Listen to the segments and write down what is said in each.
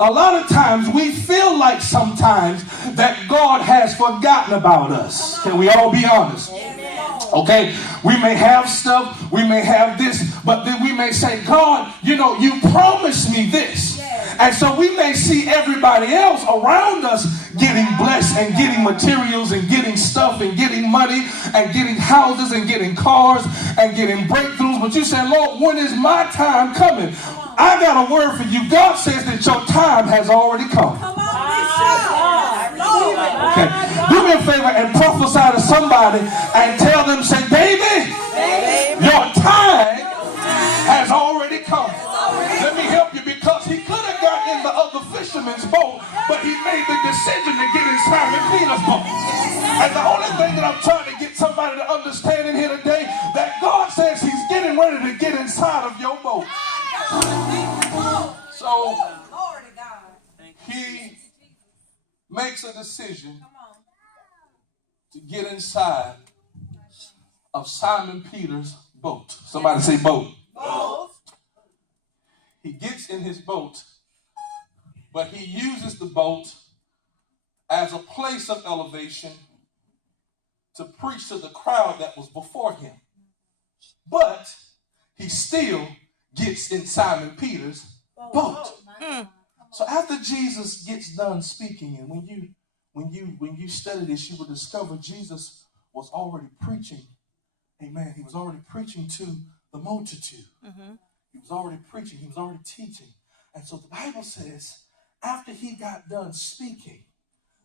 a lot of times we feel like sometimes that God has forgotten about us. Can we all be honest? Okay, we may have stuff, we may have this, but then we may say, God, you know, you promised me this. And so we may see everybody else around us getting blessed and getting materials and getting stuff and getting money and getting houses and getting cars and getting breakthroughs. But you say, Lord, when is my time coming? I got a word for you. God says that your time has already come. Okay. Do me a favor and prophesy to somebody and tell them, say, baby, your time has already come. Let me help you, because he could have gotten in the other fisherman's boat, but he made the decision to get in Simon Peter's boat. And the only thing that I'm trying to get somebody to understand in here today, that God says he's getting ready to get inside of your boat. So he makes a decision to get inside of Simon Peter's boat. Somebody say boat. Boat. He gets in his boat, but he uses the boat as a place of elevation to preach to the crowd that was before him. But he still gets in Simon Peter's boat. So after Jesus gets done speaking, and when you study this, you will discover Jesus was already preaching. Amen. He was already preaching to the multitude. He was already preaching. He was already teaching. And so the Bible says, after he got done speaking,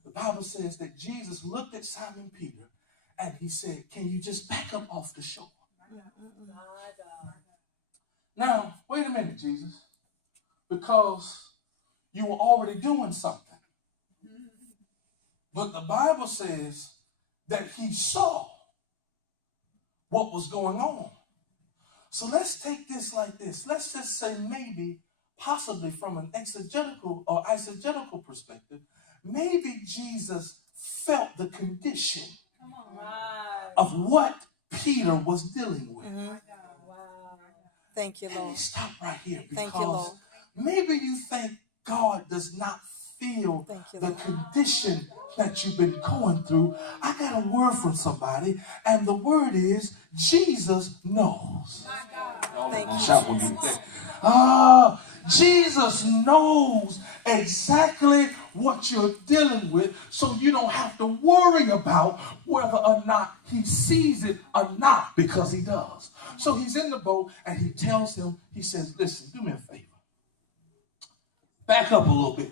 the Bible says that Jesus looked at Simon Peter and he said, can you just back up off the shore? Now, wait a minute, Jesus, because you were already doing something. But the Bible says that he saw what was going on. So let's take this like this. Let's just say maybe, possibly from an exegetical or eisegetical perspective, maybe Jesus felt the condition of what Peter was dealing with. Thank you, Lord. Let me stop right here, because Thank you, Lord. maybe you think God does not feel the condition that you've been going through. I got a word from somebody, and the word is Jesus knows. Thank you. Shout when you think. Jesus knows exactly what you're dealing with, so you don't have to worry about whether or not he sees it or not, because he does. So he's in the boat and he tells him, he says, listen, do me a favor. Back up a little bit.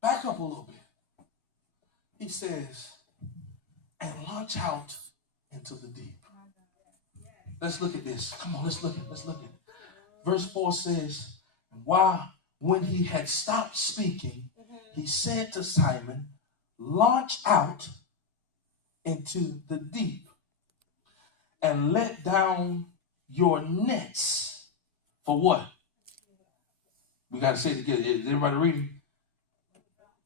Back up a little bit. He says, and launch out into the deep. Let's look at this. Come on, let's look at it. Verse 4 says, when he had stopped speaking, he said to Simon, launch out into the deep and let down your nets for what? We got to say it together. Is everybody reading?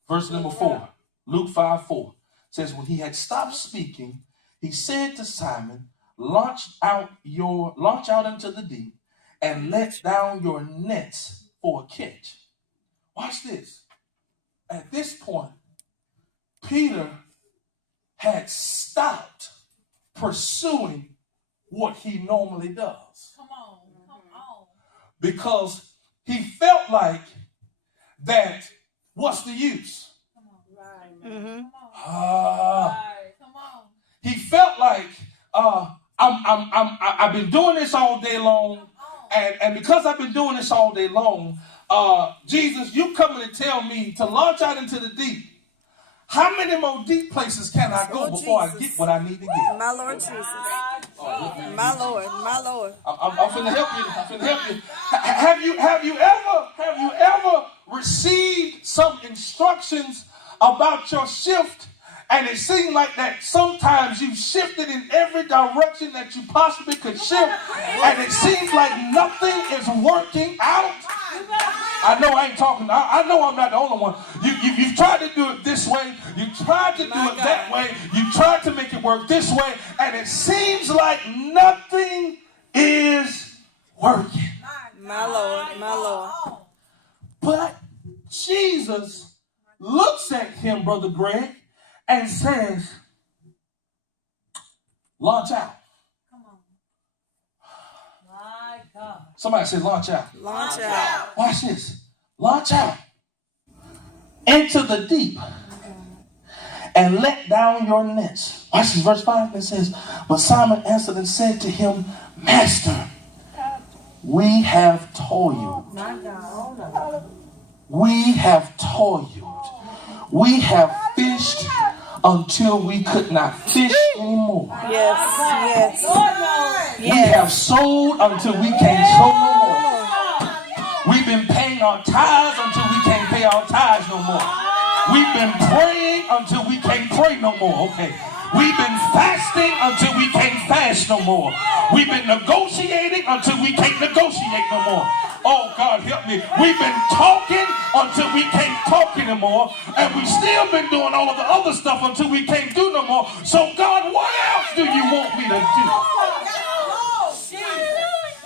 Verse number 4, Luke 5:4 says, when he had stopped speaking, he said to Simon, launch out into the deep and let down your nets for a catch. Watch this. At this point, Peter had stopped pursuing what he normally does. Come on. Because he felt like that, what's the use? He felt like I've been doing this all day long, and because I've been doing this all day long, Jesus, you coming to tell me to launch out into the deep. How many more deep places can I go before I get what I need to get? My Lord Jesus. My Lord. I'm finna help you. Have you ever received some instructions about your shift, and it seemed like that sometimes you shifted in every direction that you possibly could shift, and it seems like nothing is working out? I know I ain't talking. I know I'm not the only one. You've tried to do it this way. You tried to do it that way. You tried to make it work this way, and it seems like nothing is working. My Lord. But Jesus looks at him, Brother Greg, and says, launch out. Come on. My God. Somebody say launch out. Launch out. Watch this. Launch out into the deep and let down your nets. Watch this, verse 5. It says, but Simon answered and said to him, Master, we have toiled. My God. We have toiled. We have fished until we could not fish anymore. Yes. We have sold until we can't sow no more. We've been paying our tithes until we can't pay our tithes no more. We've been praying until we can't pray no more. Okay. We've been fasting until we can't fast no more. We've been negotiating until we can't negotiate no more. Oh, God, help me. We've been talking until we can't talk anymore. And we've still been doing all of the other stuff until we can't do no more. So, God, what else do you want me to do?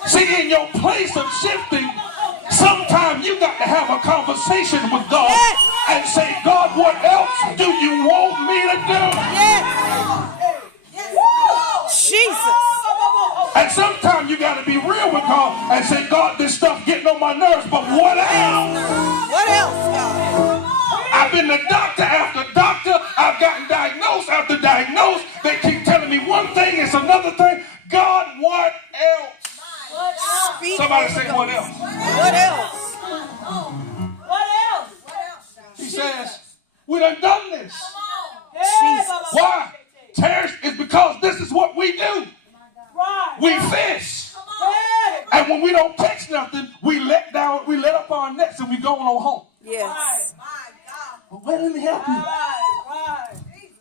See, in your place of shifting, sometimes you got to have a conversation with God and say, God, what else do you want me to do? Jesus. And sometimes you got to be real with God and say, God, this stuff getting on my nerves, but what else? What else, God? I've been to doctor after doctor. I've gotten diagnosed after diagnosed. They keep telling me one thing, it's another thing. God, what else? Speak. Somebody say, what else? What else? What else? He says, we done this. Jesus. Why? Terrence, it's because this is what we do. Right. We fish. Hey. And when we don't catch nothing, we let up our nets and we go on home. Yes. But wait, let me help you. Right.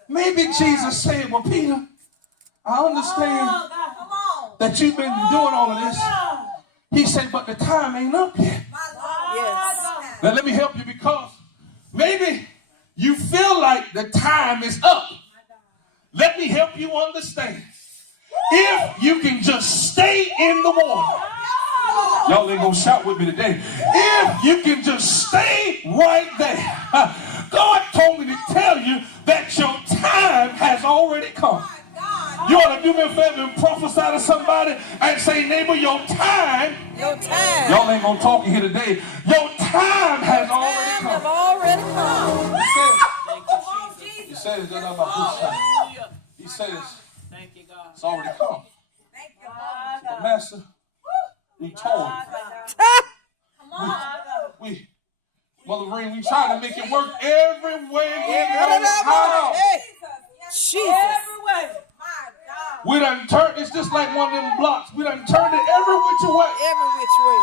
Maybe Jesus said, well, Peter, I understand Come on. that you've been doing all of this. He said, but the time ain't up yet. Yes. Now let me help you, because maybe you feel like the time is up. Let me help you understand. If you can just stay in the water. Y'all ain't gonna shout with me today. If you can just stay right there. God told me to tell you that your time has already come. You ought to do me a favor and prophesy to somebody and say, neighbor, your time. Your time. Y'all ain't gonna talk here today. Your time has already Time have come. already come. He says, he says, Thank you, God. it's already come. But Master, we told. We, Mother Vereen, we try to make it work every way we know how. Jesus. Everywhere. We done turned, it's just like one of them blocks. We done turned it every which way. Every which way.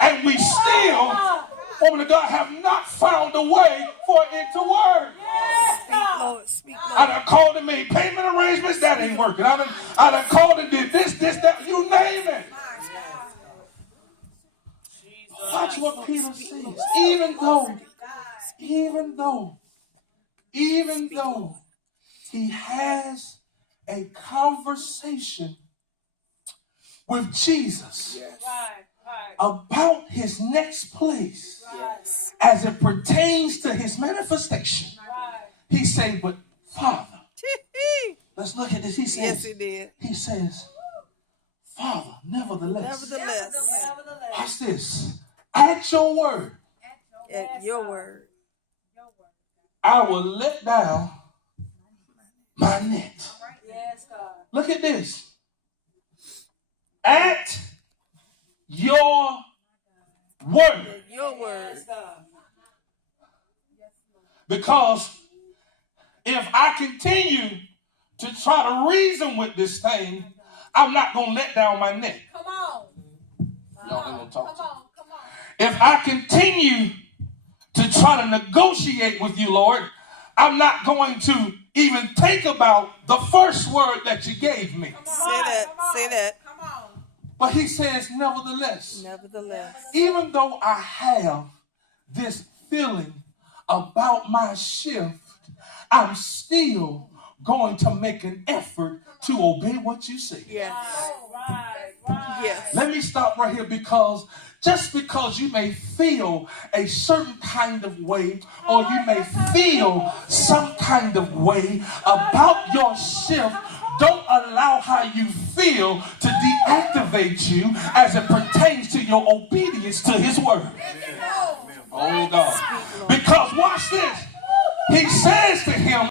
And we still, woman of God, have not found a way for it to work. Speak, Lord. Speak, I Lord. done called and made payment arrangements, that ain't working. I done called and did this, that, you name it. Watch what Peter says. Even though he has a conversation with Jesus about his next place as it pertains to his manifestation. He said, but Father, let's look at this. He says, Yes, he did. he says, Father, nevertheless. Watch this. At your word, At your word. I will let down my net. Yes, God. Look at this. At your word. At your word. Yes, God. Because if I continue to try to reason with this thing, I'm not going to let down my net. Come on. Y'all ain't gonna talk to me. Come on. If I continue to try to negotiate with you, Lord, I'm not going to even think about the first word that you gave me. Say that. Come on. But he says, nevertheless, Nevertheless. even though I have this feeling about my shift, I'm still going to make an effort to obey what you say. Yes. Right. Yes. Let me stop right here, because just because you may feel a certain kind of way, or you may feel some kind of way about your shift, don't allow how you feel to deactivate you as it pertains to your obedience to his word. Oh God. Because watch this. He says to him,